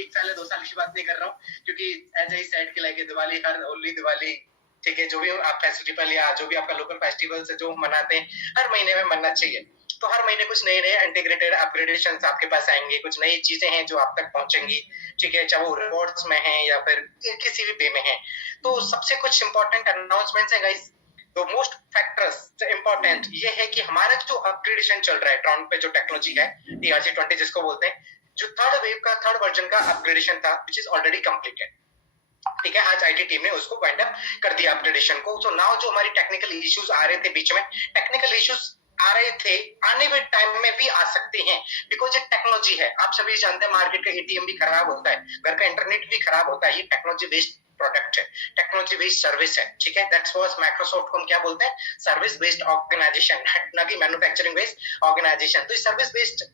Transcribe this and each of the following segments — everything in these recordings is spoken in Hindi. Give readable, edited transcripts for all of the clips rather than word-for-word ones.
कोई 1 साल या 2 साल की बात नहीं कर रहा हूँ, क्योंकि एज आई सेड कि लाइक दिवाली, हर होली दिवाली, ठीक है, जो भी आप फेस्टिवल या जो भी आपका लोकल फेस्टिवल्स है जो मनाते हैं, हर महीने में मनना चाहिए। तो हर महीने कुछ नए-नए इंटीग्रेटेड अपग्रेडेशंस आपके पास आएंगे, कुछ नई चीजें हैं जो आप तक पहुंचेंगी, ठीक है, चाहे वो रिवॉर्ड्स में है या फिर किसी भी वे में है। तो सबसे कुछ इंपॉर्टेंट अनाउंसमेंट्स है गाइस। तो मोस्ट फैक्टर्स इंपॉर्टेंट ये है कि हमारा जो अपग्रेडेशन चल रहा है ट्रॉन पे, जो टेक्नोलॉजी है TRC-20 जिसको बोलते हैं, जो थर्ड वेव का थर्ड वर्जन का अपग्रेडेशन था विच इज ऑलरेडी कंप्लीटेड, ठीक है। आज आईटी टीम ने उसको वाइंड अप कर दिया अपग्रेडेशन को। सो नाउ जो हमारी टेक्निकल इश्यूज आ रहे थे बीच में, टेक्निकल इश्यूज आ रहे थे, आने वाले टाइम में भी आ सकते हैं, बिकॉज ये टेक्नोलॉजी है। आप सभी जानते हैं मार्केट का एटीएम भी खराब होता है, घर का इंटरनेट भी खराब होता है, ये टेक्नोलॉजी बेस्ड प्रोडक्ट है, टेक्नोलॉजी बेस्ड सर्विस है, ठीक है। दैट्स व्हाट माइक्रोसॉफ्ट को हम क्या बोलते हैं, सर्विस बेस्ड ऑर्गेनाइजेशन, ना कि मैन्युफैक्चरिंग बेस्ड ऑर्गेनाइजेशन। तो सर्विस बेस्ड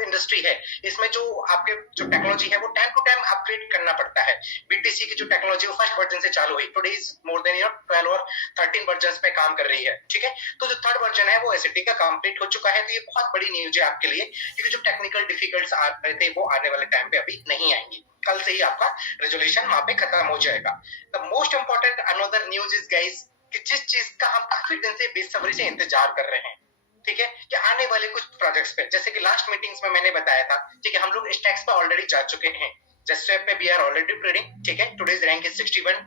इंडस्ट्री है, इसमें जो आपके जो टेक्नोलॉजी है वो टाइम टू टाइम अपग्रेड करना पड़ता है। बीटीसी की जो टेक्नोलॉजी वो फर्स्ट वर्जन से चालू हुई, टुडे इज मोर देन 12 और 13 वर्जन पे काम कर रही है, ठीक है। तो जो थर्ड वर्जन है वो एसएटी का कंप्लीट हो चुका है। तो ये बहुत बड़ी न्यूज है आपके लिए, क्योंकि जो टेक्निकल डिफिकल्ट्स आ रहे थे वो आने वाले टाइम पे अभी नहीं आएंगी, कल से ही आपका रेजोल्यूशन वहां पे खत्म हो जाएगा। The most important another news is guys कि जिस चीज का हम काफी दिन से बेसब्री से इंतजार कर रहे हैं, ठीक है, कि आने वाले कुछ प्रोजेक्ट्स पे, जैसे कि लास्ट मीटिंग्स में मैंने बताया था, ठीक है, हम लोग स्टैक्स पे ऑलरेडी जा चुके हैं, जस्टवेब पे वी आर ऑलरेडी ट्रेडिंग, ठीक है। टुडेज रैंक इज 61,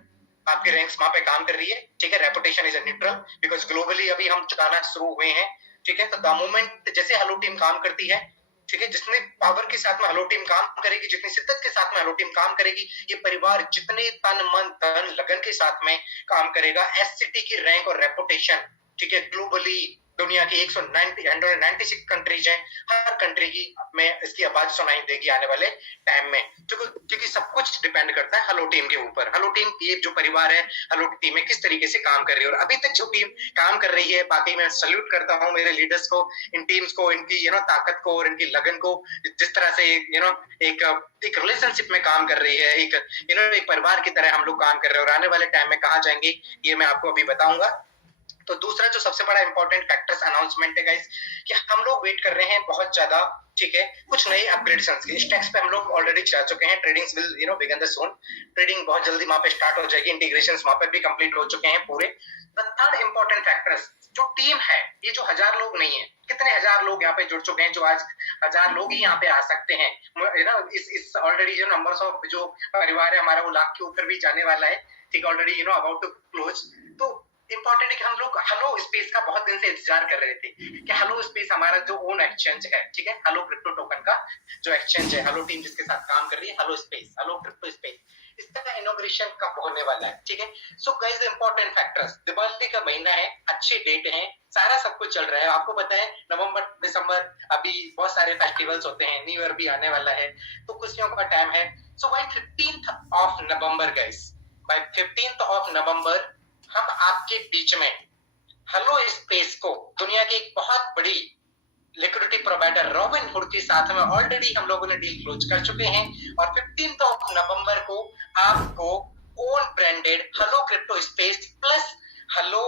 आपकी रैंक्स वहां पे काम कर रही है, ठीक है। Reputation is neutral because globally अभी हम चुकाना शुरू हुए हैं, ठीक है। तो द मोमेंट जैसे हेलो टीम काम करती है, ठीक है, जितने पावर के साथ में हेलो टीम काम करेगी, जितनी शिद्दत के साथ में हेलो टीम काम करेगी, ये परिवार जितने तन मन धन लगन के साथ में काम करेगा, एससीटी की रैंक और रेपुटेशन, ठीक है, ग्लोबली दुनिया की 196 कंट्रीज हैं, हर कंट्री की में इसकी आवाज सुनाई देगी आने वाले टाइम में, क्योंकि सब कुछ डिपेंड करता है हेलो टीम के ऊपर। हेलो टीम ये जो परिवार है, हेलो टीम में किस तरीके से काम कर रही है, और अभी तक जो टीम काम कर रही है, बाकी मैं सल्यूट करता हूँ मेरे लीडर्स को, इन टीम्स को, इनकी ताकत को और इनकी लगन को, जिस तरह से एक रिलेशनशिप में काम कर रही है, एक परिवार की तरह हम लोग काम कर रहे हैं, और आने वाले टाइम में कहाँ जाएंगे ये मैं आपको अभी बताऊंगा। तो दूसरा जो सबसे बड़ा इंपॉर्टेंट फैक्टर्स अनाउंसमेंट है गाइस, कि हम लोग वेट कर रहे हैं बहुत ज्यादा, ठीक है, कुछ नए अपग्रेडेशंस के। स्टैक्स पे हम लोग ऑलरेडी जा चुके हैं, tradings will begin the soon, trading बहुत जल्दी वहां पे स्टार्ट हो जाएगी, इंटीग्रेशंस वहां पे भी कंप्लीट हो चुके हैं पूरे। द थर्ड इंपॉर्टेंट फैक्टर्स, जो टीम है, ये जो 1000 लोग नहीं है, कितने हजार लोग यहाँ पे जुड़ चुके हैं, जो आज 1000 लोग ही यहाँ पे आ सकते हैं, इस ऑलरेडी जो नंबर्स ऑफ जो परिवार है हमारा वो लाख के ऊपर भी जाने वाला है, ठीक, ऑलरेडी अबाउट टू क्लोज। तो इंपॉर्टेंट है कि हम लोग हेलो स्पेस का बहुत दिन से इंतजार कर रहे थे कि हेलो स्पेस हमारा जो ओन एक्सचेंज है, ठीक है, हेलो क्रिप्टो टोकन का जो एक्सचेंज है, हेलो टीम जिसके साथ काम कर रही है, hello space, hello crypto space, इसका इनॉग्रेशन कब होने वाला है, ठीक है। So guys the important factors, Diwali का महीना है, अच्छी डेट है, सारा सब कुछ चल रहा है, आपको पता है नवंबर दिसंबर अभी बहुत सारे फेस्टिवल्स होते हैं, न्यू ईयर भी आने वाला है, तो खुशियों का टाइम है। So by 15th of November guys, by 15th of November हम आपके बीच में हेलो स्पेस को, दुनिया की एक बहुत बड़ी लिक्विडिटी प्रोवाइडर रॉबिनहुड के साथ में ऑलरेडी हम लोगों ने डील क्लोज कर चुके हैं, और 15th ऑफ नवंबर को आपको own branded hello crypto space plus hello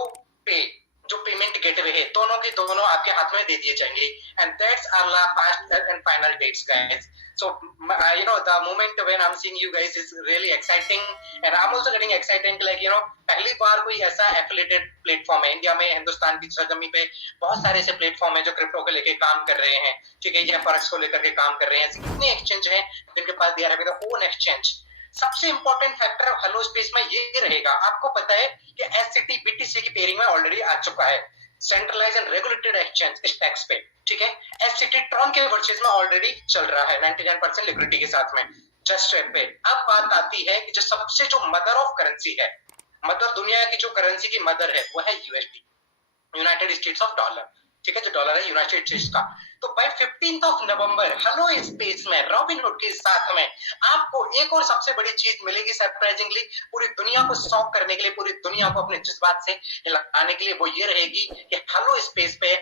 पे जो पेमेंट गेटवे है, दोनों के दोनों आपके हाथ में दे दिए जाएंगे, and that's are the first and final dates guys. So the moment when I'm seeing you guys is really exciting, and I'm also getting excited like पहली बार कोई ऐसा एफिलिएटेड प्लेटफॉर्म है इंडिया में, हिंदुस्तान की सरजमी पे बहुत सारे ऐसे प्लेटफॉर्म है जो क्रिप्टो को लेके काम कर रहे हैं, ठीक है, या फॉरेक्स को लेकर के काम कर रहे हैं। कितने एक्सचेंज हैं जिनके पास दिया है ओन एक्सचेंज। सबसे इंपॉर्टेंट फैक्टर हेलो स्पेस में ये रहेगा, आपको पता है कि एससीटी बीटीसी की पेयरिंग में ऑलरेडी आ चुका है, centralised and regulated exchange stacks पे, ठीक है। एससीटी ट्रॉन के वर्चेज में ऑलरेडी चल रहा है 99% लिक्विडिटी के साथ में जस्टवेब पे। अब बात आती है कि जो सबसे जो मदर ऑफ करेंसी है, मदर दुनिया की जो करेंसी की मदर है वो है USD, United States of dollar, ठीक है, जो डॉलर है यूनाइटेड स्टेट्स का। तो by 15th of November hello space में रॉबिनहुड के साथ में आपको एक और सबसे बड़ी चीज मिलेगी सरप्राइजिंगली, पूरी दुनिया को शॉक करने के लिए, पूरी दुनिया को अपने जज्बात से हिलाने के लिए, वो ये रहेगी कि हेलो स्पेस पे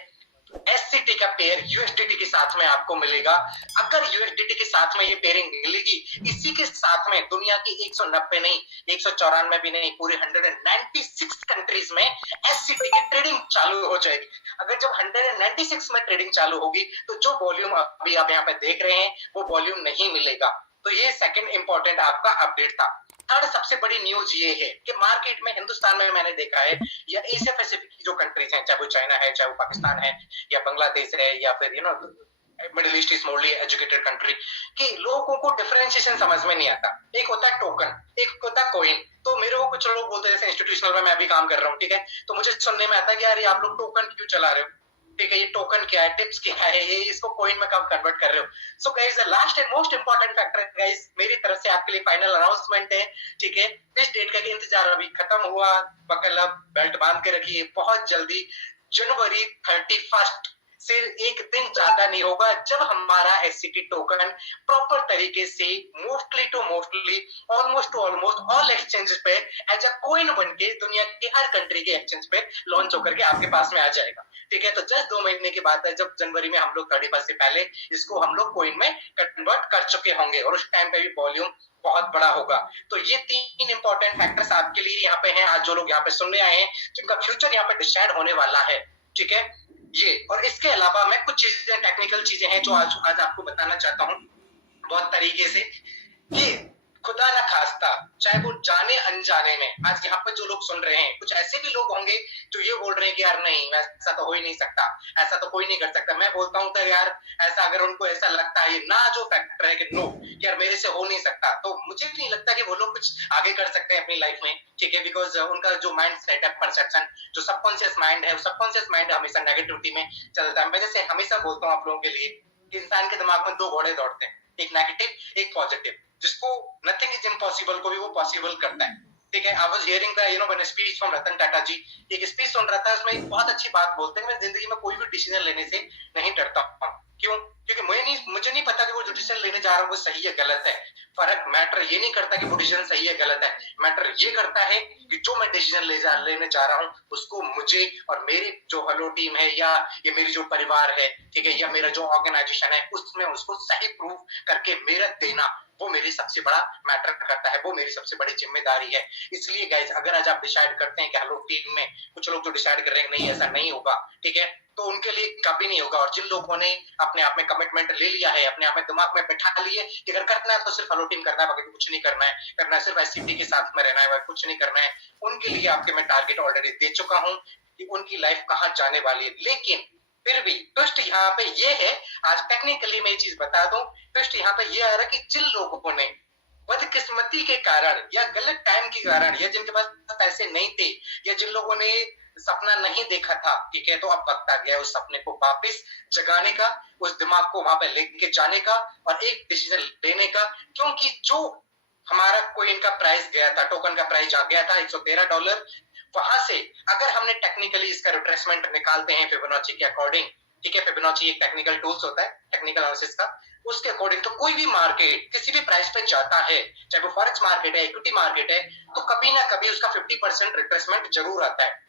एससीटी का पेयर यूएसडीटी के साथ में आपको मिलेगा। अगर यूएसडीटी के साथ में ये पेयरिंग मिलेगी, इसी के साथ में दुनिया की 190 नहीं, 194 भी नहीं, पूरी 196 कंट्रीज में एससीटी की ट्रेडिंग चालू हो जाएगी। अगर जब 196 में ट्रेडिंग चालू होगी तो जो वॉल्यूम अभी आप यहाँ पे देख रहे हैं वो वॉल्यूम नहीं मिलेगा, तो ये सेकंड इंपॉर्टेंट आपका अपडेट था। थर्ड सबसे बड़ी न्यूज ये है कि मार्केट में हिंदुस्तान में मैंने देखा है या एशिया पैसिफिक की जो कंट्रीज हैं, चाहे वो चाइना है, चाहे वो पाकिस्तान है, या बांग्लादेश है, या फिर Middle East is morally educated country, कि लोगों को डिफरेंशिएशन समझ में नहीं आता। एक होता है टोकन, एक होता है कॉइन। तो मेरे को कुछ लोग बोलते हैं, जैसे इंस्टीट्यूशनल में मैं भी काम कर रहा हूँ, ठीक है, तो मुझे सुनने में आता है कि यार आप लोग टोकन क्यों चला रहे हो, ठीक है, ये टोकन क्या है, टिप्स क्या है, ये इसको कॉइन में कब कन्वर्ट कर रहे हो। So guys the last and most important factor guys मेरी तरफ से आपके लिए फाइनल अनाउंसमेंट है, ठीक है। इस डेट का इंतजार अभी खत्म हुआ, बकल अप, बेल्ट बांध के रखिए, बहुत जल्दी जनवरी 31 से एक दिन ज्यादा नहीं होगा जब हमारा एससीटी टोकन प्रॉपर तरीके से mostly to mostly almost to almost all exchanges पे एज अ कॉइन बन के दुनिया के हर कंट्री के एक्सचेंज पे लॉन्च होकर के आपके पास में आ जाएगा, ठीक है। तो जस्ट 2 महीने की बात है, जब जनवरी में हम लोग 31 से पहले इसको हम लोग कॉइन में कन्वर्ट कर चुके होंगे और उस टाइम पे भी वॉल्यूम बहुत बड़ा होगा। तो ये 3 इंपॉर्टेंट फैक्टर्स आपके लिए यहाँ पे हैं, आज जो लोग यहाँ पे सुनने आए हैं, जिनका फ्यूचर यहाँ पे डिसाइड होने वाला है, ठीक है। ये और इसके अलावा मैं कुछ चीजें, टेक्निकल चीजें हैं जो आज आपको बताना चाहता हूँ बहुत तरीके से, कि खुदा ना खास्ता चाहे वो जाने अनजाने में आज यहाँ पर जो लोग सुन रहे हैं, कुछ ऐसे भी लोग होंगे जो ये बोल रहे हैं कि यार नहीं, ऐसा तो हो ही नहीं सकता, ऐसा तो कोई नहीं कर सकता। मैं बोलता हूँ तो यार ऐसा अगर उनको ऐसा लगता है ना, जो फैक्टर है कि नो यार मेरे से हो नहीं सकता, तो मुझे नहीं लगता कि वो लोग कुछ आगे कर सकते हैं अपनी लाइफ में, ठीक है। बिकॉज उनका जो माइंड सेट है, परसेप्शन, जो सबकॉन्शियस माइंड है, सबकॉन्शियस माइंड हमेशा नेगेटिविटी में चलता है। मैं जैसे हमेशा बोलता हूँ आप लोगों के लिए कि इंसान के दिमाग में 2 घोड़े दौड़ते हैं, एक नेगेटिव एक पॉजिटिव, जिसको नथिंग इज इम्पॉसिबल को भी वो पॉसिबल करता है, ठीक है। I was hearing the when speech from Ratan Tata ji, एक स्पीच सुन रहा था, उसमें एक बहुत अच्छी बात बोलते हैं, मैं जिंदगी में कोई भी डिसीजन लेने से नहीं डरता हूं। क्यों? क्योंकि मुझे नहीं पता कि वो जो डिसीजन लेने जा रहा हूं वो सही है गलत है। फर्क मैटर ये नहीं करता कि वो डिसीजन सही है गलत है, मैटर ये करता है कि जो मैं डिसीजन लेने जा रहा हूं उसको मुझे और मेरी जो हेलो टीम है, या ये मेरी जो परिवार है, ठीक है, या मेरा जो ऑर्गेनाइजेशन है, उसमें उसको सही प्रूफ करके मेरा देना, वो मेरी सबसे बड़ा मैटर करता है, वो मेरी सबसे बड़ी जिम्मेदारी है। इसलिए गाइस अगर आज आप डिसाइड करते हैं कि हेलो टीम में कुछ लोग जो डिसाइड कर रहे हैं नहीं ऐसा नहीं होगा, ठीक है, तो उनके लिए कभी नहीं होगा। और जिन लोगों ने अपने आप में कमिटमेंट ले लिया है, अपने आप में दिमाग में बैठा लिए कि अगर करना है तो सिर्फ हेलो टीम करना है, बाकी कुछ नहीं करना है, करना है सिर्फ एससीटी के साथ में रहना है, कुछ नहीं करना है, उनके लिए आपके मैं टारगेट ऑलरेडी दे चुका हूं कि उनकी लाइफ कहां जाने वाली है। लेकिन फिर भी ट्विस्ट यहाँ पे ये है, आज टेक्निकली मैं ये चीज बता दूं, ट्विस्ट यहाँ पे ये आ रहा है कि जिन लोगों ने बदकिस्मती के कारण या गलत टाइम के कारण, या जिनके पास पैसे नहीं थे, या जिन लोगों ने सपना नहीं देखा था, ठीक है, तो अब वक्त आ गया उस सपने को वापस जगाने का, उस दिमाग को वहां पे लेके जाने का और एक डिसीजन लेने का। क्योंकि जो हमारा कोइन का प्राइस गया था, टोकन का प्राइस आ गया था $113, वहां से अगर हमने टेक्निकली इसका रिट्रेसमेंट निकालते हैं फिबोनाची के अकॉर्डिंग, ठीक है, फिबोनाची एक टेक्निकल टूल्स होता है टेक्निकल एनालिसिस का, उसके अकॉर्डिंग तो कोई भी मार्केट किसी भी प्राइस पे जाता है, चाहे वो फॉरेक्स मार्केट है, इक्विटी मार्केट है, तो कभी ना कभी उसका 50% रिट्रेसमेंट जरूर आता है।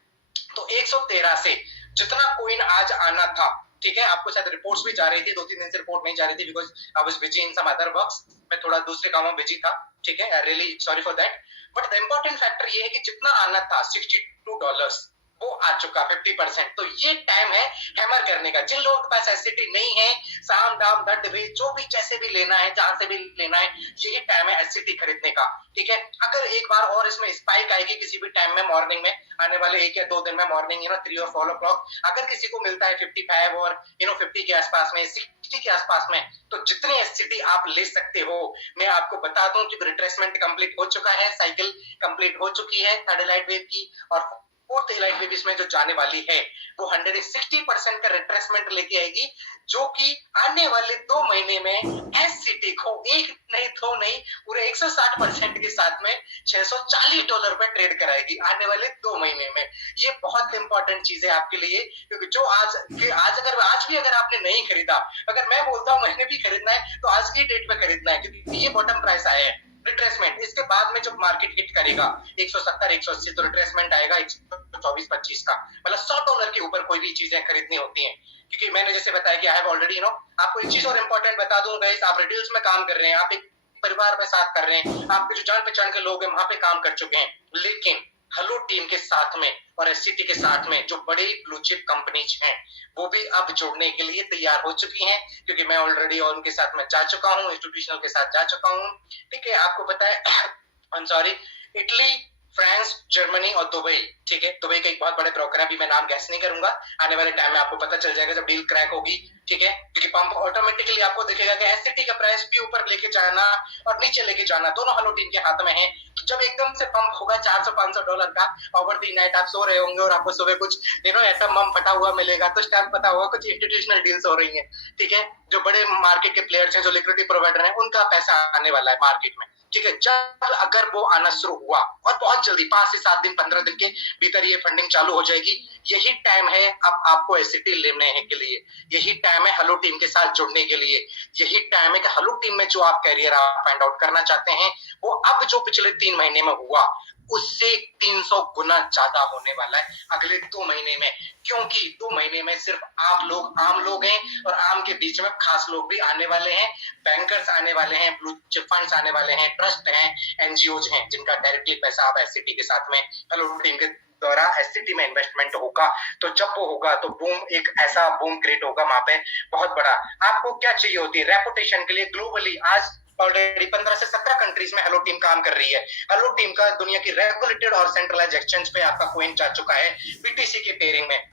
तो 113 से जितना कोइन आज आना था, ठीक है, आपको शायद रिपोर्ट्स भी जा रही थी, 2-3 दिन से रिपोर्ट नहीं जा रही थी because I was busy in some other works, मैं थोड़ा दूसरे कामों में बिजी था, ठीक है, really sorry for that. But the important factor ये है कि जितना आना था $62 वो आ चुका 50%। तो ये टाइम है हैमर करने का। जिन लोगों के पास एससीटी नहीं है, साम दाम दंड भी जो भी जैसे भी लेना है, जहां से भी लेना है, यही टाइम है एससीटी खरीदने का, ठीक है। अगर एक बार और इसमें स्पाइक आएगी किसी भी टाइम में, मॉर्निंग में आने वाले 1 या 2 दिन में, मॉर्निंग 3 और 4 o'clock, अगर किसी को मिलता है 55 और 50 के आसपास में, 60 के आसपास में, तो जितनी एससीटी आप ले सकते हो, मैं आपको बता दूं कि रिट्रेसमेंट कंप्लीट हो चुका है, साइकिल कंप्लीट हो चुकी है थर्ड लाइट वेव की, और फोर्थ लाइट वेव इसमें जो जाने वाली है वो 160% का रिट्रेसमेंट लेके आएगी, जो कि आने वाले 2 महीने में एससीटी को एक नहीं दो नहीं पूरे 160% के साथ में $640 पे ट्रेड कराएगी आने वाले 2 महीने में। ये बहुत इंपॉर्टेंट चीज है आपके लिए, क्योंकि जो आज भी अगर आपने नहीं खरीदा, अगर मैं बोलता हूँ मैंने भी खरीदना है तो आज की डेट पे खरीदना है, क्योंकि ये बॉटम प्राइस आया है रिट्रेसमेंट। इसके बाद में जब मार्केट हिट करेगा 170 180 तो रिट्रेसमेंट आएगा 124-25 का, मतलब $100 के ऊपर कोई भी चीजें खरीदनी होती हैं। क्योंकि मैंने जैसे बताया कि आई हैव ऑलरेडी आपको एक चीज और इंपॉर्टेंट बता दूं गाइस, आप रिटेल्स में काम कर रहे हैं, आप एक परिवार में साथ कर रहे हैं, आपके जो जान पहचान के लोग हैं वहां पे काम कर चुके हैं, लेकिन हेलो टीम के साथ में और एससीटी के साथ में जो बड़ी ब्लू चिप कंपनीज हैं वो भी अब जुड़ने के लिए तैयार हो चुकी हैं, क्योंकि मैं ऑलरेडी उनके साथ में जा चुका हूँ, इंस्टीट्यूशनल के साथ जा चुका हूँ। ठीक है, आपको पता है I am sorry, Italy, France, Germany और दुबई। ठीक है, दुबई का एक बहुत बड़े ब्रोकर है, अभी मैं नाम गैस नहीं करूंगा, आने वाले टाइम में आपको पता चल जाएगा जब डील क्रैक होगी। ठीक है, क्योंकि पंप ऑटोमेटिकली आपको दिखेगा कि एससीटी का प्राइस भी ऊपर लेके जाना और नीचे लेके जाना दोनों हेलो टीम के हाथ में है। तो जब एकदम से पंप होगा $400-500 का, ओवर दी नाइट आप सो रहे होंगे और आपको सुबह कुछ ऐसा मम फटा हुआ मिलेगा, तो टाइम पता होगा कुछ इंस्टीट्यूशनल डील्स हो रही है। ठीक है, जो बड़े मार्केट के प्लेयर्स हैं, जो लिक्विडिटी प्रोवाइडर हैं, उनका पैसा आने वाला है मार्केट में। ठीक है, जब अगर वो आना शुरू हुआ और बहुत जल्दी 5 से 7 दिन 15 दिन के भीतर ये फंडिंग चालू हो जाएगी, यही टाइम है अब आपको एससीटी लेने के लिए, यही टाइम है हेलो टीम के साथ जुड़ने के लिए, यही टाइम है कि हेलो टीम में जो आप कैरियर आप फाइंड आउट करना चाहते हैं वो अब जो पिछले 3 महीने में हुआ उससे 300 गुना ज्यादा होने वाला है अगले 2 महीने में, क्योंकि 2 महीने में सिर्फ आप लोग आम लोग हैं और आम के बीच में खास लोग भी आने वाले हैं, बैंकर्स आने वाले हैं, ब्लू चिप फंड्स आने वाले हैं, ट्रस्ट हैं, एनजीओज हैं, जिनका डायरेक्टली पैसा आप एससीटी के साथ में हेलो टीम के द्वारा एससीटी में इन्वेस्टमेंट होगा। तो जब वो होगा तो बूम, एक ऐसा बूम क्रिएट होगा वहां पे बहुत बड़ा। आपको क्या चाहिए होती है रेपुटेशन के लिए ग्लोबली? आज ऑलरेडी 15 से 17 कंट्रीज में हेलो टीम काम कर रही है। हेलो टीम का दुनिया की रेगुलेटेड और सेंट्रलाइज एक्सचेंज पे आपका कॉइन जा चुका है बीटीसी की पेयरिंग में।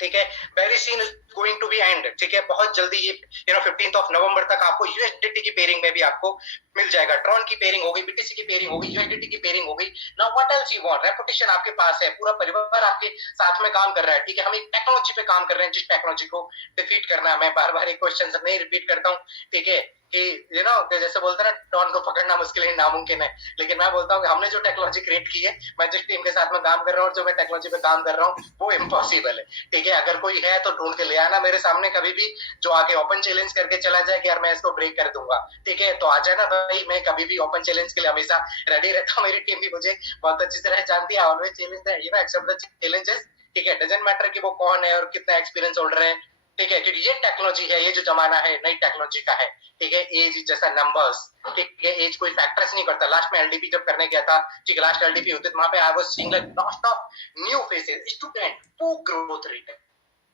ठीक है, very scene is going to be end. ठीक है, बहुत जल्दी ये 15 नवंबर तक आपको यूएसडीटी की पेयरिंग में भी आपको मिल जाएगा। ट्रॉन की पेयरिंग होगी, बीटीसी की पेयरिंग होगी, यूएसडीटी की पेयरिंग होगी। Now what else you want? Reputation आपके पास है, पूरा परिवार आपके साथ में काम कर रहा है। ठीक है, हम एक टेक्नोलॉजी पे काम कर रहे हैं, जिस टेक्नोलॉजी को डिफीट करना है। मैं बार बार एक क्वेश्चन नहीं रिपीट करता हूँ। ठीक है, कि जैसे बोलते हैं ना, डॉन को पकड़ना मुश्किल है, नामुमकिन है, लेकिन मैं बोलता हूँ कि हमने जो टेक्नोलॉजी क्रिएट की है, मैं जिस टीम के साथ में काम कर रहा हूँ और जो मैं टेक्नोलॉजी पे काम कर रहा हूँ, वो इम्पॉसिबल है। ठीक है, अगर कोई है तो ढूंढ के ले आना मेरे सामने कभी भी, जो आके ओपन चैलेंज करके चला जाए कि यार मैं इसको ब्रेक कर दूंगा। ठीक है, तो आ जाना भाई, मैं कभी भी ओपन चैलेंज के लिए हमेशा रेडी रहता हूँ। मेरी टीम भी मुझे बहुत अच्छी तरह जानती है। Always challenge accept the challenges. ठीक है, डजंट मैटर कि वो कौन है और कितना एक्सपीरियंस होल्डर है। ठीक है, क्योंकि ये टेक्नोलॉजी है, ये जो जमाना है नई टेक्नोलॉजी का है। ठीक है, एज जैसा नंबर्स, ठीक है, एज कोई फैक्टर्स नहीं करता। लास्ट में एलडीपी जब करने गया था, ठीक है, लास्ट एलडीपी होते वहां पे I was seeing like lot of new faces, student, वो ग्रोथ रेट है।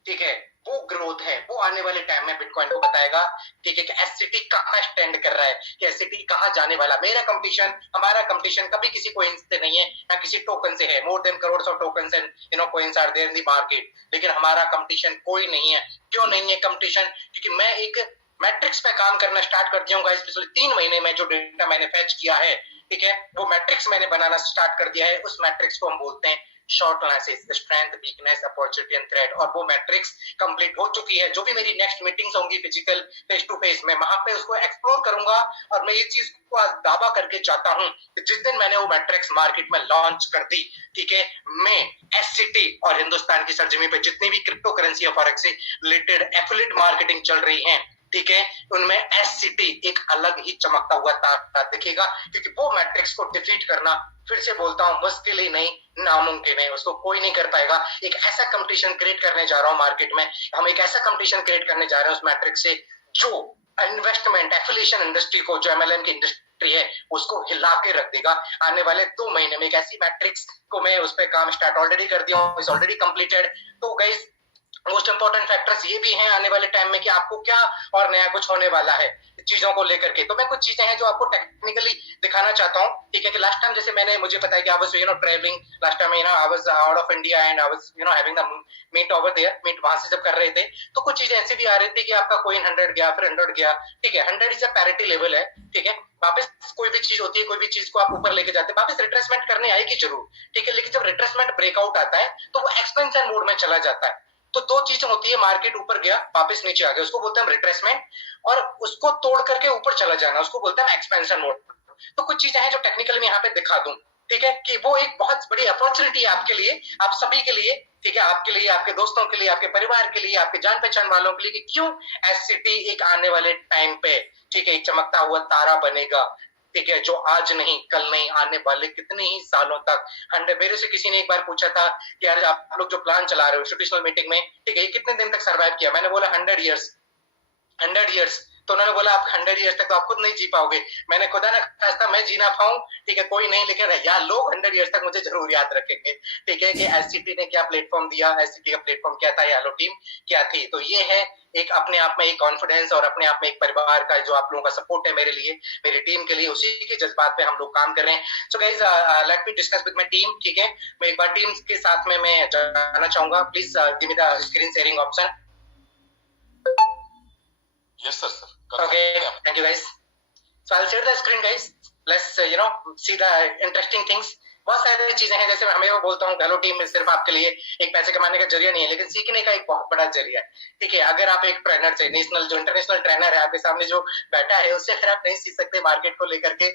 ठीक है, वो ग्रोथ है, वो आने वाले टाइम में बिटकॉइन को बताएगा। ठीक है, कि एससीटी कहां स्टैंड कर रहा है, कि एससीटी कहां जाने वाला। मेरा कंपटीशन, हमारा कंपटीशन कभी किसी कोइन से नहीं है, ना किसी टोकन से है। More than crore of tokens and coins are there in the market, लेकिन हमारा कंपटीशन कोई नहीं है। क्यों नहीं है कंपटीशन? क्योंकि मैं एक मैट्रिक्स पे काम करना स्टार्ट कर दिया हूँ गाइस। पिछले 3 महीने में जो डेटा मैंने फैच किया है, ठीक है, वो मैट्रिक्स मैंने बनाना स्टार्ट कर दिया है। उस मैट्रिक्स को हम बोलते हैं short analysis, strength, weakness, opportunity and threat, और वो मैट्रिक्स कंप्लीट हो चुकी है। जो भी मेरी नेक्स्ट मीटिंग्स होंगी फिजिकल फेस टू फेस में, वहां पे उसको एक्सप्लोर करूंगा। और मैं ये चीज को आज दावा करके चाहता हूं कि जिस दिन मैंने वो मैट्रिक्स मार्केट में लॉन्च कर दी, ठीक है, मैं एससीटी और हिंदुस्तान की सरजमी पे जितनी भी क्रिप्टो करेंसी या फॉरेक्स से रिलेटेड एफिलिएट मार्केटिंग चल रही है, ठीक है, उनमें एससीटी एक अलग ही चमकता हुआ तारा दिखेगा। क्योंकि वो मैट्रिक्स को डिफीट करना, फिर से बोलता हूं, मुश्किल ही नहीं, नामुमकिन है। उसको कोई नहीं कर पाएगा। एक ऐसा कंपटीशन क्रिएट करने जा रहा हूं मार्केट में, हम एक ऐसा कंपटीशन क्रिएट करने जा रहे हैं उस मैट्रिक्स से, जो इन्वेस्टमेंट एफिलिएशन इंडस्ट्री को, जो एमएलएम की इंडस्ट्री है, उसको हिला के रख देगा। आने वाले 2 महीने में एक ऐसी मैट्रिक्स को मैं उस पर काम स्टार्ट ऑलरेडी कर दिया हूँ, इज ऑलरेडी कंप्लीटेड। तो गाइस, मोस्ट इंपॉर्टेंट फैक्टर्स ये भी हैं आने वाले टाइम में कि आपको क्या और नया कुछ होने वाला है चीजों को लेकर के। तो मैं कुछ चीजें हैं जो आपको टेक्निकली दिखाना चाहता हूँ। ठीक है, कि लास्ट टाइम जैसे मुझे पता है कि I was travelling last time, I was out of India and I was having the meet over there, meet वहां से जब कर रहे थे, तो कुछ चीजें ऐसी भी आ रही थी कि आपका कोइन 100 गया, फिर 100 गया। ठीक है, 100 इज अ पैरिटी लेवल है। ठीक है, वापस कोई भी चीज होती है, कोई भी चीज को आप ऊपर लेके जाते हैं, वापस रिट्रेसमेंट करने आएगी जरूर। ठीक है, लेकिन जब रिट्रेसमेंट ब्रेकआउट आता है तो वो एक्सपेंशन मोड में चला जाता है। तो 2 चीजें होती है, मार्केट ऊपर गया, वापस नीचे आ गया, उसको बोलते हैं रिट्रेसमेंट, और उसको तोड़ करके ऊपर चला जाना, उसको बोलते हैं एक्सपेंशन मोड। तो कुछ चीजें हैं जो टेक्निकली मैं यहाँ पे दिखा दूं। ठीक है, कि वो एक बहुत बड़ी अपॉर्चुनिटी है आपके लिए, आप सभी के लिए। ठीक है, आपके लिए, आपके दोस्तों के लिए, आपके परिवार के लिए, आपके जान पहचान वालों के लिए, कि क्यों एससीटी एक आने वाले टाइम पे, ठीक है, एक चमकता हुआ तारा बनेगा। ठीक है, जो आज नहीं, कल नहीं, आने वाले कितने ही सालों तक। मेरे से किसी ने एक बार पूछा था कि यार आप लोग जो प्लान चला रहे हो इंस्टीट्यूशनल मीटिंग में, ठीक है, ये कितने दिन तक सर्वाइव किया? मैंने बोला 100 इयर्स। 100 इयर्स। तो उन्होंने बोला आप 100 ईयर्स तक तो आप खुद नहीं जी पाओगे। मैंने खुदा ना खास्ता मैं जी ना पाऊं, ठीक है, कोई नहीं, लेकिन यार लोग 100 ईयर्स तक मुझे जरूर याद रखेंगे, ठीक है, कि एससीटी ने क्या प्लेटफॉर्म दिया, एससीटी का प्लेटफॉर्म क्या था, हेलो टीम क्या थी। तो ये है एक अपने आप में एक कॉन्फिडेंस और अपने आप में एक परिवार का जो आप लोगों का सपोर्ट है मेरे लिए, मेरी टीम के लिए, उसी के जज्बात पे हम लोग काम कर रहे हैं। So guys let me discuss with my team, ठीक है। मैं एक बार टीम के साथ में मैं जाना चाहूंगा। Please give me the screen sharing option. Yes, sir. Okay, thank you guys. So I'll share the screen, guys. Let's see the interesting things. बहुत सारी चीजें हैं, जैसे मैं वो बोलता हूँ हेलो टीम सिर्फ आपके लिए एक पैसे कमाने का जरिया नहीं है, लेकिन सीखने का एक बहुत बड़ा जरिया है, ठीक है। अगर आप एक ट्रेनर से नेशनल जो इंटरनेशनल ट्रेनर है आपके सामने जो बैठा है, उससे अगर आप नहीं सीख सकते मार्केट को लेकर के,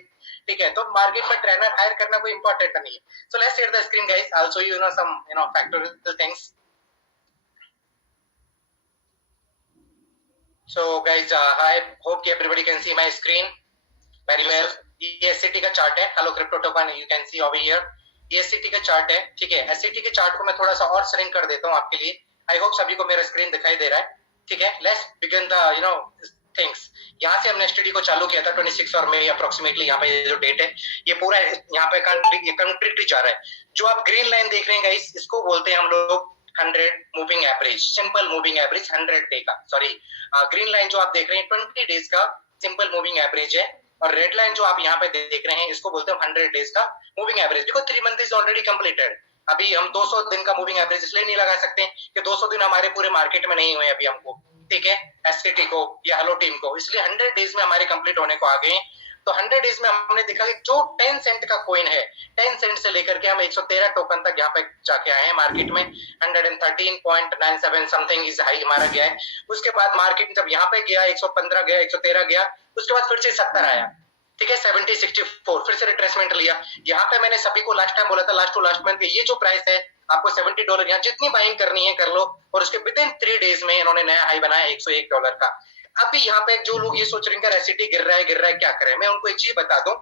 ठीक है, तो मार्केट में ट्रेनर हायर करना कोई इंपॉर्टेंट नहीं है। So let's share the screen guys, I will show you some factorial things. So guys, I hope everybody can see my screen very well. ये एससीटी का चार्ट है, hello crypto token, you can see over here. ये एससीटी का चार्ट है, ठीक है। एससीटी के चार्ट को मैं थोड़ा सा और श्रिंक कर देता हूँ आपके लिए। आई होप सभी को मेरा स्क्रीन दिखाई दे रहा है, ठीक है। Let's begin the things. यहाँ से हमने स्टडी को चालू किया था 26 और मई अप्रोक्सीमेटली, यहाँ पे जो डेट है ये पूरा यहाँ पे कंट्री जा रहा है। जो आप ग्रीन लाइन देख रहे हैं गाइस, इसको बोलते हैं हम लोग 100 moving average, simple moving average 100 day का, सॉरी ग्रीन लाइन जो आप देख रहे हैं 20 डेज का सिंपल मूविंग एवरेज है, और रेड लाइन जो आप यहाँ पे देख रहे हैं इसको बोलते हैं 100 डेज का moving average. Because 3 month is already completed. अभी हम 200 दिन का मूविंग एवरेज इसलिए नहीं लगा सकते कि 200 दिन हमारे पूरे मार्केट में नहीं हुए अभी हमको, ठीक है, एससीटी को या हेलो टीम को, इसलिए 100 डेज में हमारे कंप्लीट होने को आ गए। तो 100 डेज में हमने देखा कि जो 10 सेंट का कॉइन है, 10 सेंट से लेकर के हम 113 टोकन तक यहाँ पे जाके आए हैं मार्केट में। 113.97 समथिंग इज हाई हमारा गया है। उसके बाद मार्केट जब यहाँ पे गया 115 गया, 113 गया, उसके बाद फिर से 70 आया, ठीक है, 70 64 फिर से रिट्रेसमेंट लिया। यहाँ पे मैंने सभी को लास्ट टाइम बोला था, लास्ट टू लास्ट मंथ, ये जो प्राइस है आपको $70 यहाँ जितनी बाइंग करनी है कर लो, और उसके विद इन 3 डेज में इन्होंने नया हाई बनाया $101 का। अभी यहाँ पे जो लोग ये सोच रहे हैं एससीटी गिर रहा है क्या करें, मैं उनको एक चीज बता दूं,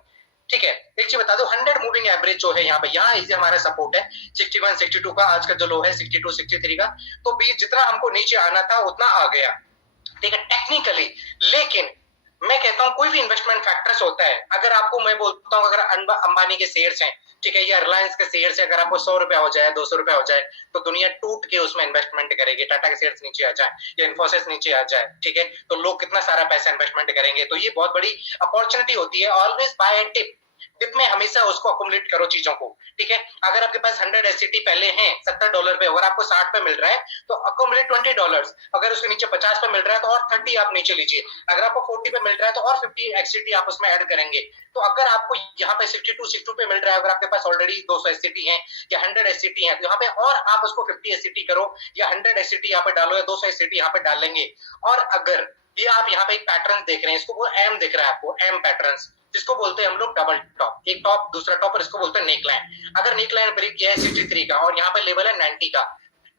ठीक है, एक चीज बता दो। 100 मूविंग एवरेज जो है यहाँ पे, यहाँ इसे हमारा सपोर्ट है 61 62 का, आज का जो लो है 62 63 का, तो भी जितना हमको नीचे आना था उतना आ गया, ठीक है, टेक्निकली। लेकिन मैं कहता हूँ कोई भी इन्वेस्टमेंट फैक्टर्स होता है, अगर आपको मैं बोलता हूँ अगर अंबानी के शेयर्स हैं, ठीक है, या रिलायंस के शेयर्स है, अगर आपको 100 रुपया हो जाए 200 रुपया हो जाए तो दुनिया टूट के उसमें इन्वेस्टमेंट करेगी। टाटा के शेयर्स नीचे आ जाए या इन्फोसिस नीचे आ जाए, ठीक है, तो लोग कितना सारा पैसा इन्वेस्टमेंट करेंगे। तो ये बहुत बड़ी अपॉर्चुनिटी होती है। ऑलवेज बाय ए टिप, टिप में हमेशा उसको अकोमुलेट करो चीजों को, ठीक है। अगर आपके पास 100 एससीटी पहले हैं $70 पे, अगर आपको 60 पे मिल रहा है तो अकोमुलेट $20। अगर उसके नीचे 50 पे मिल रहा है तो और 30 आप नीचे लीजिए। अगर आपको 40 पे मिल रहा है तो और 50 एससीटी आप उसमें ऐड करेंगे। तो अगर आपको यहाँ पे 62 पे मिल रहा है, अगर आपके पास ऑलरेडी 200 एससीटी है या 100 एससीटी है, तो यहाँ पे और आप उसको 50 एससीटी करो, या 100 एससीटी यहाँ पे डालो या 200 एससीटी यहाँ पे डाल लेंगे। और अगर ये आप यहाँ पे एक पैटर्न देख रहे हैं, इसको वो एम दिख रहा है आपको, एम पैटर्न, जिसको बोलते हैं हम लोग डबल टॉप, एक टॉप दूसरा टॉप, और इसको बोलते हैं नेक लाइन। अगर नेक लाइन ब्रेक किया है 63 का और यहाँ पे लेवल है 90 का,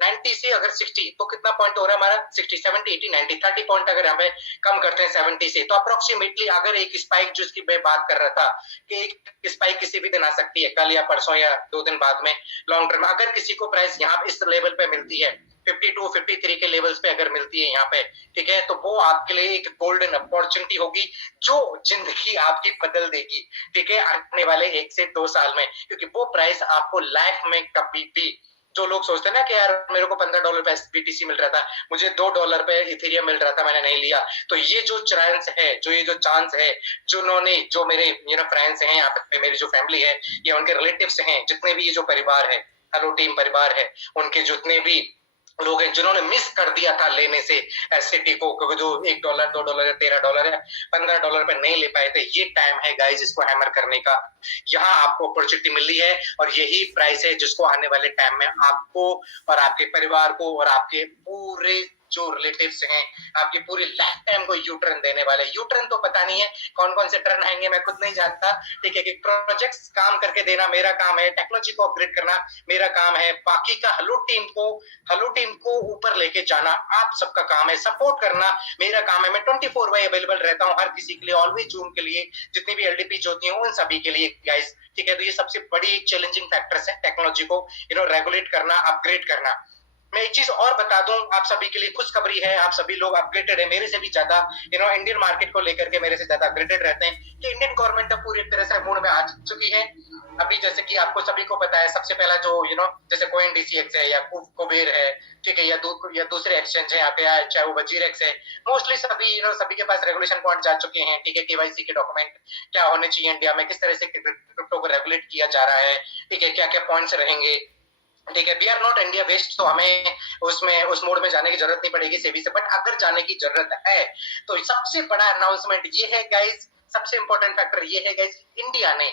90 से अगर 60 तो कितना पॉइंट हो रहा है हमारा 60 70 80 90 30 पॉइंट अगर हमें कम करते हैं 70 से, तो अप्रोक्सीमेटली अगर एक स्पाइक जो इसकी मैं बात कर रहा था कि एक स्पाइक किसी भी दिन आ सकती है, कल या परसों या 2 दिन बाद में, लॉन्ग टर्म अगर किसी को प्राइस यहाँ इस लेवल पे मिलती है 52 53 के लेवल्स पे अगर मिलती है यहाँ पे, ठीक है, तो वो आपके लिए एक गोल्डन अपॉर्चुनिटी होगी जो जिंदगी आपकी बदल देगी, ठीक है, आने वाले 1 से 2 साल में। क्योंकि वो प्राइस आपको लाइफ में कभी भी, जो लोग सोचते हैं ना कि यार मेरे को $15 पे बीटीसी मिल रहा था, मुझे $2 पे इथेरियम मिल रहा था, मैंने नहीं लिया, तो ये जो चांस है, ये जो चांस है, जो मेरे फ्रेंड्स हैं यहाँ पे, मेरी जो फैमिली है या उनके रिलेटिव्स हैं, जितने भी ये जो परिवार है, हेलो टीम परिवार है, उनके जितने भी लोग हैं जिन्होंने मिस कर दिया था लेने से एससीटी को, क्योंकि जो $1 $2 या $13 या $15 पे नहीं ले पाए थे, ये टाइम है गाइस इसको हैमर करने का। यहाँ आपको अपॉर्चुनिटी मिली है और यही प्राइस है जिसको आने वाले टाइम में आपको और आपके परिवार को और आपके पूरे जो रिलेटिव्स हैं, आपकी पूरी लाइफ टाइम को यू टर्न देने वाले। यू टर्न तो पता नहीं है कौन कौन से टर्न आएंगे, मैं खुद नहीं जानता, ठीक है, कि प्रोजेक्ट्स काम करके देना मेरा काम है, टेक्नोलॉजी को अपग्रेड करना मेरा काम है, बाकी का हेलो टीम को ऊपर लेके जाना आप सबका काम है, सपोर्ट करना मेरा काम है। मैं 24/7 अवेलेबल रहता हूँ हर किसी के लिए, ऑलवेज जूम के लिए, जितनी भी एलडीपी होती है उन सभी के लिए गाइस, ठीक है। तो ये सबसे बड़ी चैलेंजिंग फैक्टर्स है टेक्नोलॉजी को रेगुलेट करना, अपग्रेड करना। मैं एक चीज और बता दूं आप सभी के लिए, खुशखबरी है, आप सभी लोग अपडेटेड है मेरे से भी ज्यादा, इंडियन मार्केट को लेकर के मेरे से ज्यादा अपडेटेड रहते हैं कि इंडियन गवर्नमेंट अब पूरी तरह से मूड में आ चुकी है। अभी जैसे कि आपको सभी को पता है, सबसे पहला जो जैसे कोइन डीसीएक्स है या कुबेर है, ठीक है, या दूसरे एक्सचेंज है यहाँ पे, चाहे वो वजीरेक्स है, मोस्टली सभी सभी के पास रेगुलेशन पॉइंट जा चुके हैं, ठीक है। केवाईसी के डॉक्यूमेंट क्या होने चाहिए इंडिया में, किस तरह से क्रिप्टो को रेगुलेट किया जा रहा है, ठीक है, क्या क्या पॉइंट्स रहेंगे, ठीक है। We are not India based, तो हमें उस मोड में जाने की जरूरत नहीं पड़ेगी सेबी से, बट अगर जाने की जरूरत है तो सबसे बड़ा अनाउंसमेंट ये है गाइज, सबसे इंपॉर्टेंट फैक्टर ये है गाइज, इंडिया ने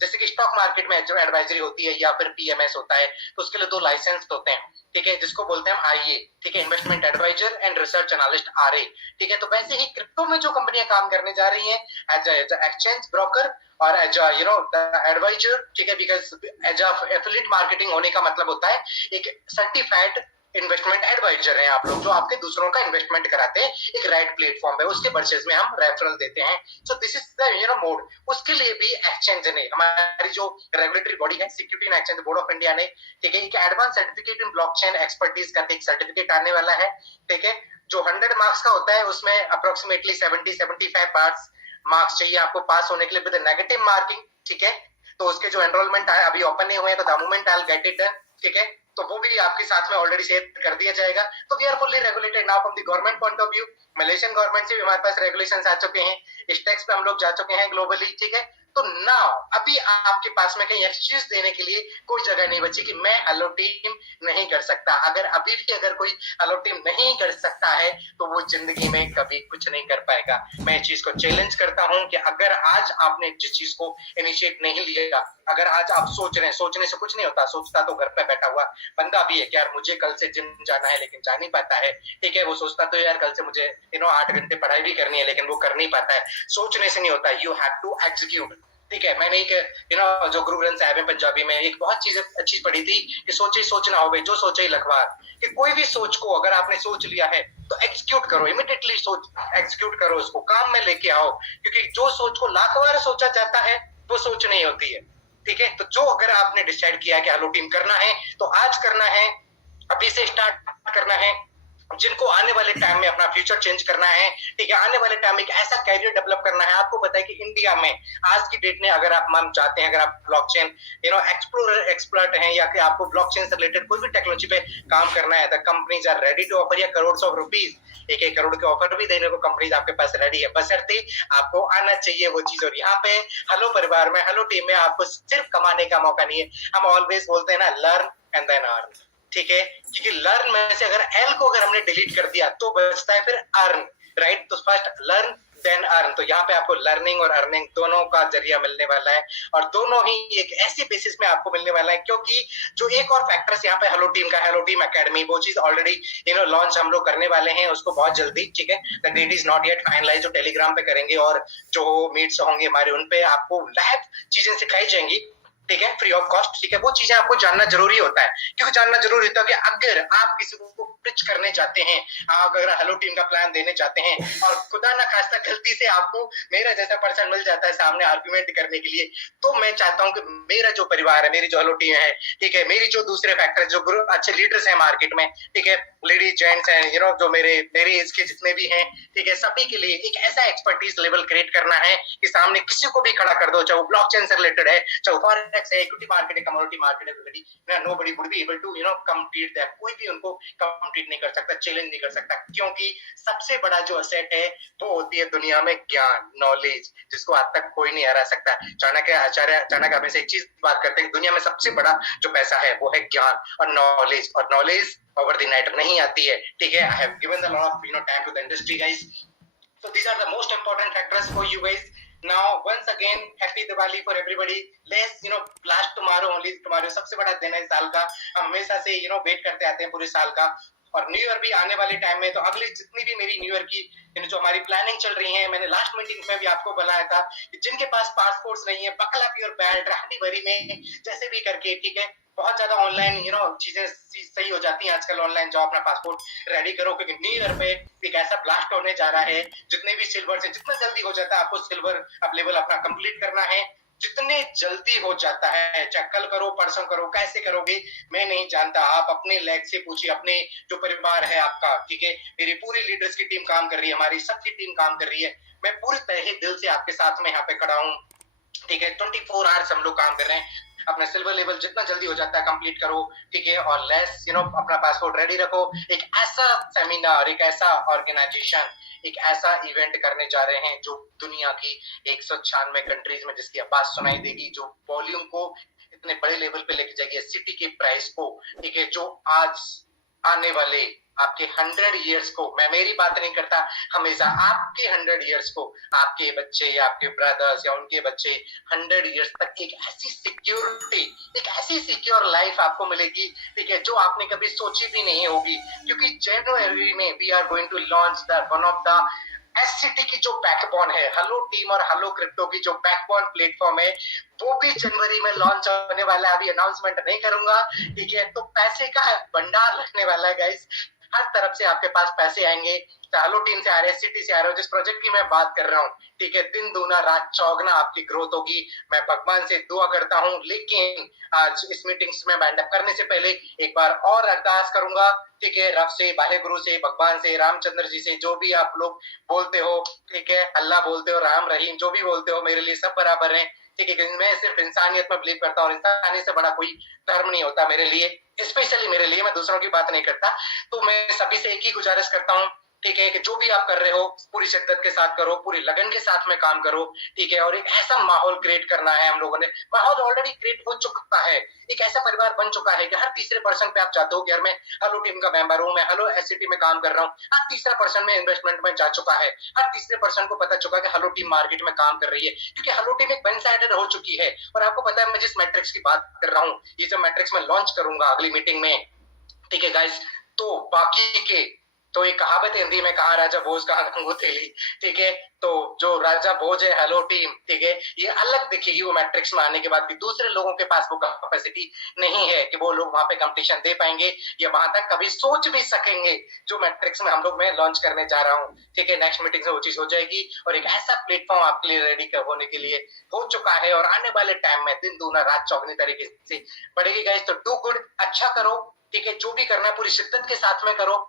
जैसे कि स्टॉक मार्केट में जो एडवाइजरी होती है या फिर पीएमएस होता है, तो उसके लिए 2 लाइसेंस होते हैं, ठीक है, जिसको बोलते हैं हम आईए, ठीक है, investment adviser and research analyst RA, ठीक है। तो वैसे ही क्रिप्टो में जो कंपनियां काम करने जा रही हैं एज एक्सचेंज ब्रोकर और एज एडवाइजर, ठीक है, बिकॉज एज एफिलिएट मार्केटिंग होने का मतलब होता है एक सर्टिफाइड इन्वेस्टमेंट एडवाइजर है आप लोग, जो आपके दूसरों का इन्वेस्टमेंट कराते हैं एक राइट प्लेटफॉर्म पे, उसके परचेज में हम रेफरल देते हैं। So this is the mode. उसके लिए भी एक्सचेंज ने, हमारी जो रेगुलेटरी बॉडी है security and exchange board of India ने, ठीक है, एक advance certificate in blockchain expertise का एक सर्टिफिकेट आने वाला है, ठीक है, जो 100 मार्क्स का होता है, उसमें अप्रोक्सीमेटली 70-75 मार्क्स चाहिए आपको पास होने के लिए विद नेगेटिव मार्किंग, ठीक है। तो उसके जो एनरोलमेंट है अभी ओपन नहीं हुए हैं, तो the moment I will get it, ठीक है, तो वो भी आपके साथ में ऑलरेडी शेयर कर दिया जाएगा। तो we are fully regulated now from the government point of view. Malaysian government से भी हमारे पास रेगुलेशंस आ चुके हैं, इस टैक्स पे हम लोग जा चुके हैं ग्लोबली, ठीक है। तो नाउ अभी आपके पास में कहीं एक्सक्यूज देने के लिए कोई जगह नहीं बची कि मैं हेलो टीम नहीं कर सकता। अगर अभी भी अगर कोई हेलो टीम नहीं कर सकता है तो वो जिंदगी में कभी कुछ नहीं कर पाएगा। मैं इस चीज को चैलेंज करता हूं कि अगर आज आपने जिस चीज को इनिशिएट नहीं लिया, अगर आज आप सोच रहे हैं, सोचने से कुछ नहीं होता, सोचता तो घर पे बैठा हुआ बंदा भी है कि यार मुझे कल से जिम जाना है लेकिन जा नहीं पाता है, ठीक है, वो सोचता तो यार कल से मुझे 8 घंटे पढ़ाई भी करनी है लेकिन वो कर नहीं पाता है। सोचने से नहीं होता, यू हैव टू एग्जीक्यूट, ठीक है। मैंने एक जो गुरु ग्रंथ साहिब है पंजाबी में एक बहुत चीज अच्छी पढ़ी थी कि सोचे ही सोचना हो गई, जो सोचे ही लखवार, कि कोई भी सोच को अगर आपने सोच लिया है तो एग्जीक्यूट करो, इमीडिएटली सोच एग्जीक्यूट करो, उसको काम में लेके आओ, क्योंकि जो सोच को लाख बार सोचा जाता है वो सोच नहीं होती है, ठीक है। तो जो अगर आपने डिसाइड किया कि हेलो टीम करना है तो आज करना है, अभी से स्टार्ट करना है। जिनको आने वाले टाइम में अपना फ्यूचर चेंज करना है, ठीक है, आने वाले टाइम में एक ऐसा कैरियर डेवलप करना है। आपको पता है कि इंडिया में आज की डेट में अगर आप मान चाहते हैं, अगर आप ब्लॉकचेन एक्सपर्ट हैं या कि आपको ब्लॉकचेन से रिलेटेड कोई भी टेक्नोलॉजी पे काम करना है, the companies are ready to offer या करोड़ ऑफ रुपीज, 1-1 करोड़ के ऑफर भी देने को कंपनीज आपके पास रेडी है, बशर्ते आपको आना चाहिए वो चीज। और यहाँ पे हेलो परिवार में, हेलो टीम में आपको सिर्फ कमाने का मौका नहीं है, हम ऑलवेज बोलते हैं ना, लर्न एंड देन अर्न, ठीक है, क्योंकि लर्न में से अगर एल को अगर हमने डिलीट कर दिया तो बचता है फिर अर्न, राइट। तो फर्स्ट लर्न देन अर्न, तो यहाँ पे आपको लर्निंग और अर्निंग दोनों का जरिया मिलने वाला है, और दोनों ही एक ऐसी बेसिस में आपको मिलने वाला है, क्योंकि जो एक और फैक्टर्स यहाँ पे हेलो टीम का, हेलो टीम एकेडमी, वो चीज ऑलरेडी लॉन्च हम लोग करने वाले हैं उसको बहुत जल्दी, ठीक है। The date is not yet finalize, जो टेलीग्राम पे करेंगे और जो मीट्स होंगे हमारे उन पे आपको लाइव चीजें सिखाई जाएंगी, ठीक है, फ्री ऑफ कॉस्ट, ठीक है। वो चीजें आपको जानना जरूरी होता है, क्योंकि जानना जरूरी होता है कि अगर आप किसी को पिच करने जाते हैं, आप अगर हेलो टीम का प्लान देने जाते हैं और खुदा ना खास्ता गलती से आपको मेरा जैसा पर्सन मिल जाता है सामने आर्गुमेंट करने के लिए, तो मैं चाहता हूं कि मेरा जो परिवार है, मेरी जो हेलो टीम है, ठीक है, मेरी जो दूसरे फैक्टर जो अच्छे लीडर्स हैं मार्केट में, ठीक है, लेडीज जेंट्स हैं, जो मेरे एज के जितने भी हैं, ठीक है, सभी के लिए एक ऐसा एक्सपर्टीज लेवल क्रिएट करना है कि सामने किसी को भी खड़ा कर दो, चाहे वो ब्लॉकचेन से रिलेटेड है, चाहे फॉरेक्स है, इक्विटी मार्केट है, कमोडिटी मार्केट है, nobody would be able to compete that, कोई भी उनको कम्पीट नहीं कर सकता, चैलेंज नहीं कर सकता, क्योंकि सबसे बड़ा जो असेट है वो होती है दुनिया में ज्ञान, नॉलेज, जिसको आज तक कोई नहीं हरा सकता। चाणक्य हमें से एक चीज बात करते हैं, दुनिया में सबसे बड़ा जो पैसा है वो है ज्ञान और नॉलेज ओवर द नाइट नहीं आती है, ठीक है। I have given the lot of time to the industry guys, so these are the most important factors for you guys. Now once again happy Diwali for everybody. Let's blast tomorrow, only tomorrow सबसे बड़ा दिन है साल का, हम हमेशा से वेट करते आते हैं पूरे साल का, और न्यू ईयर भी आने वाले टाइम में, तो अगली जितनी भी मेरी न्यू ईयर की जो हमारी प्लानिंग चल रही है, मैंने लास्ट मीटिंग में भी आपको बताया था कि जिनके पास पासपोर्ट्स नहीं है, buckle up your belt, Rahni भरी में जैसे भी करके, ठीक है, बहुत ज्यादा ऑनलाइन चीजें सही हो जाती हैं आजकल, ऑनलाइन जाओ अपना पासपोर्ट रेडी करो, क्योंकि न्यू ईयर पे एक ऐसा ब्लास्ट होने जा रहा है, जितने भी सिल्वर से जितना जल्दी हो जाता है आपको सिल्वर अवेलेबल अपना कंप्लीट करना है, जितने जल्दी हो जाता है, चाहे कल करो परसों करो, कैसे करोगे मैं नहीं जानता। आप अपने लैग से पूछिए, अपने जो परिवार है आपका, ठीक है, मेरी पूरी लीडर्स की टीम काम कर रही है, हमारी सबकी टीम काम कर रही है, मैं पूरी तहे दिल से आपके साथ में यहाँ पे खड़ा हूँ, ठीक है। 24 आवर्स हम लोग काम कर रहे हैं। अपना सिल्वर लेवल जितना जल्दी हो जाता है कंप्लीट करो, ठीक है, और लेस अपना पासपोर्ट रेडी रखो। एक ऐसा सेमिनार, एक ऐसा ऑर्गेनाइजेशन, एक ऐसा इवेंट करने जा रहे हैं जो दुनिया की 196 कंट्रीज में जिसकी आवाज सुनाई देगी, जो वॉल्यूम को इतने बड़े लेवल पे लेके जाएगी, सिटी के प्राइस को, ठीक है, जो आज आने वाले आपके 100 ईयर्स को, मैं मेरी बात नहीं करता, हमेशा आपके 100 ईयर्स को, आपके बच्चे या आपके ब्रदर्स या उनके बच्चे 100 ईयर्स तक एक ऐसी सिक्योरिटी, एक ऐसी सिक्योर लाइफ आपको मिलेगी, ठीक है, जो आपने कभी सोची भी नहीं होगी। क्योंकि जनवरी में we are going to launch the one of the SCT की जो बैकबोन है, हेलो टीम और हेलो क्रिप्टो की जो बैकबोन प्लेटफॉर्म है, वो भी जनवरी में लॉन्च होने वाला है। अभी अनाउंसमेंट नहीं करूंगा, ठीक है। तो पैसे का भंडार लगने वाला है गाइस, हर तरफ से आपके पास पैसे आएंगे। हेलो टीम से आ रहे हैं, सिटी से आ रहे हो, जिस प्रोजेक्ट की मैं बात कर रहा हूँ, ठीक है, दिन दूना रात चौगना आपकी ग्रोथ होगी। मैं भगवान से दुआ करता हूँ, लेकिन आज इस मीटिंग्स में बैंड अप करने से पहले एक बार और अरदास करूंगा, ठीक है, रब से, वाहे गुरु से, भगवान से, रामचंद्र जी से, जो भी आप लोग बोलते हो, ठीक है, अल्लाह बोलते हो, राम रहीम जो भी बोलते हो, मेरे लिए सब बराबर है, ठीक है। मैं सिर्फ इंसानियत में बिलीव करता हूँ, इंसानियत से बड़ा कोई धर्म नहीं होता मेरे लिए, स्पेशली मेरे लिए, मैं दूसरों की बात नहीं करता। तो मैं सभी से एक ही गुजारिश करता हूँ, ठीक है, कि जो भी आप कर रहे हो पूरी शिद्दत के साथ करो, पूरी लगन के साथ में काम करो, ठीक है। और एक ऐसा माहौल क्रिएट करना है, हम लोगों ने माहौल ऑलरेडी क्रिएट हो चुका है, एक ऐसा परिवार बन चुका है कि हर तीसरे पर्सन पे आप जाते हो कि यार मैं हेलो टीम का मेंबर हूँ, मैं हेलो एससीटी में काम कर रहा हूँ, हर तीसरा पर्सन में इन्वेस्टमेंट में जा चुका है, हर तीसरे पर्सन को पता चुका कि हेलो टीम मार्केट में काम कर रही है, क्योंकि हेलो टीम एक वन साइडेड हो चुकी है। और आपको पता है मैं जिस मैट्रिक्स की बात कर रहा हूँ, ये जो मैट्रिक्स में लॉन्च करूंगा अगली मीटिंग में, ठीक है गाइस, तो बाकी के, तो एक कहावत है हिंदी में, कहा राजा भोज कहा गंगू थेली, ठीक है। तो जो राजा भोज है हेलो टीम, ठीक है, ये अलग दिखेगी वो मैट्रिक्स में आने के बाद भी। दूसरे लोगों के पास वो कैपेसिटी नहीं है कि वो लोग वहां पे कंपटीशन दे पाएंगे या वहां तक कभी सोच भी सकेंगे जो मैट्रिक्स में हम लोग मैं लॉन्च करने जा रहा हूँ, ठीक है। नेक्स्ट मीटिंग से वो चीज हो जाएगी और एक ऐसा प्लेटफॉर्म आपके लिए रेडी होने के लिए हो चुका है, और आने वाले टाइम में दिन दूना रात चौगनी तरीके से बढ़ेगी गाइस। तो डू गुड, अच्छा करो, ठीक है, जो भी करना है पूरी शिद्दत के साथ में करो,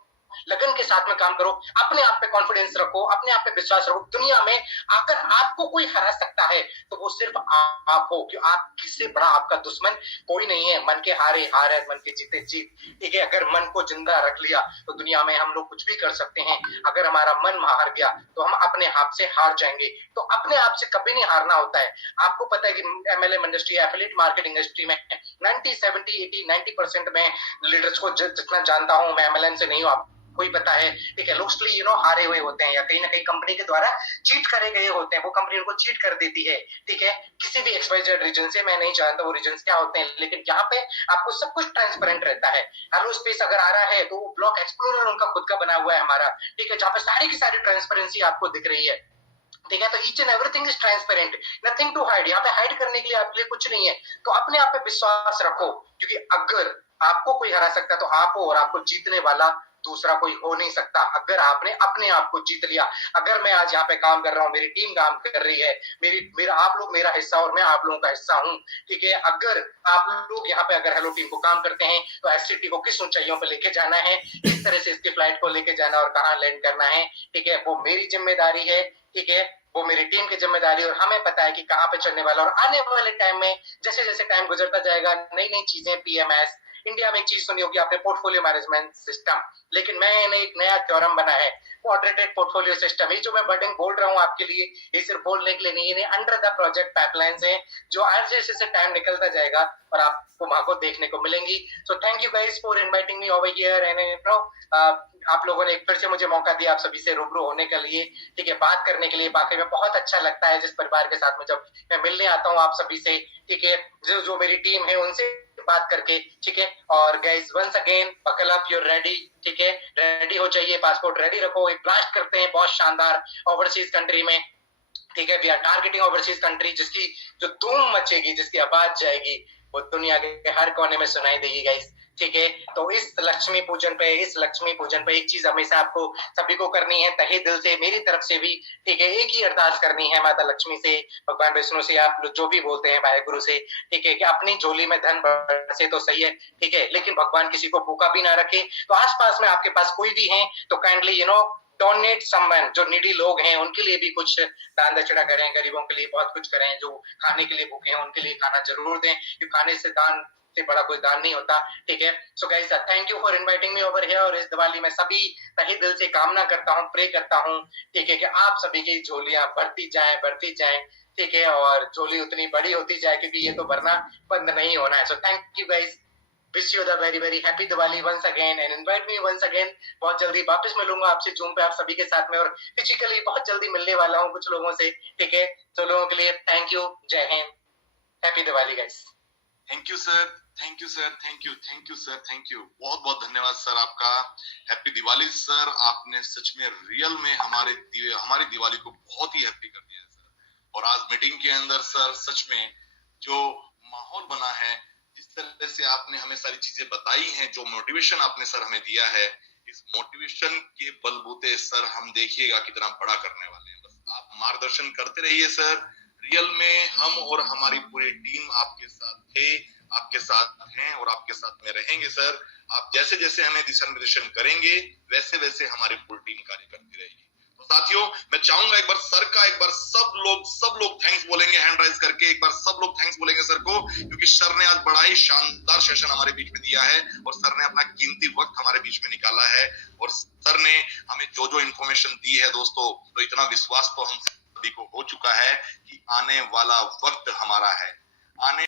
लगन के साथ में काम करो, अपने आप पे कॉन्फिडेंस रखो, अपने आप पे विश्वास रखो। दुनिया में अगर आपको कोई हरा सकता है तो वो सिर्फ आप हो, कि आप किससे बड़ा आपका दुश्मन कोई नहीं है। मन के हारे हार है, मन के जीते जीत, ठीक है। अगर मन को जिंदा रख लिया तो दुनिया में हम लोग कुछ भी कर सकते हैं। अगर हमारा मन हार गया तो हम अपने आप से हार जाएंगे। तो अपने आप से कभी नहीं हारना होता है। आपको पता है कि MLM industry, affiliate marketing industry में 90, 70, 80, 90% में लीडर्स को जितना जानता हूं मैं, एमएलएम से नहीं हूं, आप कोई पता है, ठीक है, मोस्टली हारे हुए होते हैं या कहीं ना कहीं कंपनी के द्वारा चीट करे गए होते हैं, वो कंपनी उनको चीट कर देती है, ठीक है। किसी भी एक्सवाइजेड रीजन से, मैं नहीं जानता वो रीजन क्या होते हैं, लेकिन यहाँ पे आपको सब कुछ ट्रांसपेरेंट रहता है। हेलो स्पेस अगर आ रहा है तो वो ब्लॉक एक्सप्लोरर उनका खुद का बना हुआ है हमारा, ठीक है, जहाँ पे सारी की सारी ट्रांसपेरेंसी आपको दिख रही है, ठीक है। तो each and everything is transparent, nothing to hide. यहाँ पे हाइड करने के लिए आपके लिए कुछ नहीं है। तो अपने आप पे विश्वास रखो, क्योंकि अगर आपको कोई हरा सकता है तो आप हो, और आपको जीतने वाला दूसरा कोई हो नहीं सकता अगर आपने अपने आप को जीत लिया। अगर मैं आज यहाँ पे काम कर रहा हूँ, मेरी टीम काम कर रही है, मेरा आप लोग मेरा हिस्सा और मैं आप लोगों का हिस्सा हूँ, ठीक है। अगर आप लोग यहाँ पे अगर हेलो टीम को काम करते हैं तो एससीटी को किस ऊंचाइयों पे लेके जाना है, किस तरह से इसकी फ्लाइट को लेके जाना और कहाँ लैंड करना है, ठीक है, वो मेरी जिम्मेदारी है, ठीक है, वो मेरी टीम की जिम्मेदारी। और हमें पता है कि कहाँ पे चलने वाला, और आने वाले टाइम में जैसे जैसे टाइम गुजरता जाएगा नई नई चीजें, पीएमएस, इंडिया में एक चीज सुनी होगी आपने, पोर्टफोलियो मैनेजमेंट सिस्टम, लेकिन मैंने एक नया थ्योरम बना है, मॉडरेटेड पोर्टफोलियो सिस्टम। ये जो मैं वर्डिंग बोल रहा हूँ आपके लिए, ये सिर्फ बोलने के लिए नहीं है, अंडर द प्रोजेक्ट पाइपलाइंस है, जो आज जैसे से टाइम निकलता जाएगा और आपको वहां को देखने को मिलेंगी। सो thank you guys for inviting me over here, and आप लोगों ने एक फिर से मुझे मौका दिया आप सभी से रूबरू होने के लिए, ठीक है, बात करने के लिए। बाकी में बहुत अच्छा लगता है जिस परिवार के साथ में जब मैं मिलने आता हूँ आप सभी से, ठीक है, जो मेरी टीम है उनसे बात करके, ठीक है। और guys once again buckle up, you ready, ठीक है, रेडी हो जाइए, पासपोर्ट रेडी रखो, एक ब्लास्ट करते हैं बहुत शानदार ओवरसीज कंट्री में, ठीक है। We are targeting overseas country जिसकी जो धूम मचेगी, जिसकी आवाज जाएगी वो दुनिया के हर कोने में सुनाई देगी गाइस, ठीक है। तो इस लक्ष्मी पूजन पे एक चीज हमेशा आपको सभी को करनी है, तहे दिल से मेरी तरफ से भी, ठीक है, एक ही अरदास करनी है माता लक्ष्मी से, भगवान विष्णु से, आप जो भी बोलते हैं वाहेगुरु से, ठीक है, कि अपनी झोली में धन बरसे तो सही है, ठीक है, लेकिन भगवान किसी को भूखा भी ना रखे। तो आसपास में आपके पास कोई भी है तो काइंडली डोनेट समवन, जो नीडी लोग हैं उनके लिए भी कुछ दान दक्षिणा करें, गरीबों के लिए बहुत कुछ करें, जो खाने के लिए भूखे हैं उनके लिए खाना जरूर दें, क्योंकि खाने से दान से बड़ा कोई दान नहीं होता, ठीक है। So guys, thank you for inviting me over here. और इस दिवाली में सभी तहे दिल से कामना करता हूँ, प्रे करता हूँ, ठीक है, कि आप सभी की झोलियां बढ़ती जाएं, ठीक है, और झोली उतनी बड़ी होती जाए, क्योंकि ये तो भरना बंद नहीं होना है। So thank you guys, wish you the very very happy Diwali once again and invite me once again. बहुत जल्दी वापस मिलूंगा आपसे जूम पे आप सभी के साथ में, और फिजिकली बहुत जल्दी मिलने वाला हूँ कुछ लोगों से, ठीक है। तो लोगों के लिए थैंक यू, जय Hind, happy Diwali guys. Thank you sir, thank you sir, thank you sir, thank you, बहुत बहुत धन्यवाद सर आपका। हैप्पी दिवाली सर, आपने सच में रियल में हमारी दिवाली को बहुत ही हैप्पी कर दिया है सर। और आज मीटिंग के अंदर सर सच में जो माहौल बना है, जिस तरह से आपने हमें सारी चीजें बताई हैं, जो मोटिवेशन आपने सर हमें दिया है, इस मोटिवेशन के बलबूते सर हम देखिएगा कितना बड़ा करने वाले हैं। बस आप मार्गदर्शन करते रहिए सर, रियल में हम और हमारी पूरी टीम आपके साथ थे, आपके साथ हैं और आपके साथ में रहेंगे सर। आप जैसे जैसे हमें दिशा निर्देशन करेंगे वैसे वैसे हमारी पूरी टीम कार्य करती रहेगी। तो साथियों, मैं चाहूंगा एक बार सब लोग थैंक्स बोलेंगे, हैंड राइज करके एक बार सब लोग थैंक्स बोलेंगे सर को, क्योंकि सर ने आज बड़ा ही शानदार सेशन हमारे बीच में दिया है और सर ने अपना कीमती वक्त हमारे बीच में निकाला है। और सर ने हमें जो जो इन्फॉर्मेशन दी है दोस्तों, तो इतना विश्वास तो हम सभी को हो चुका है कि आने वाला वक्त हमारा है, आने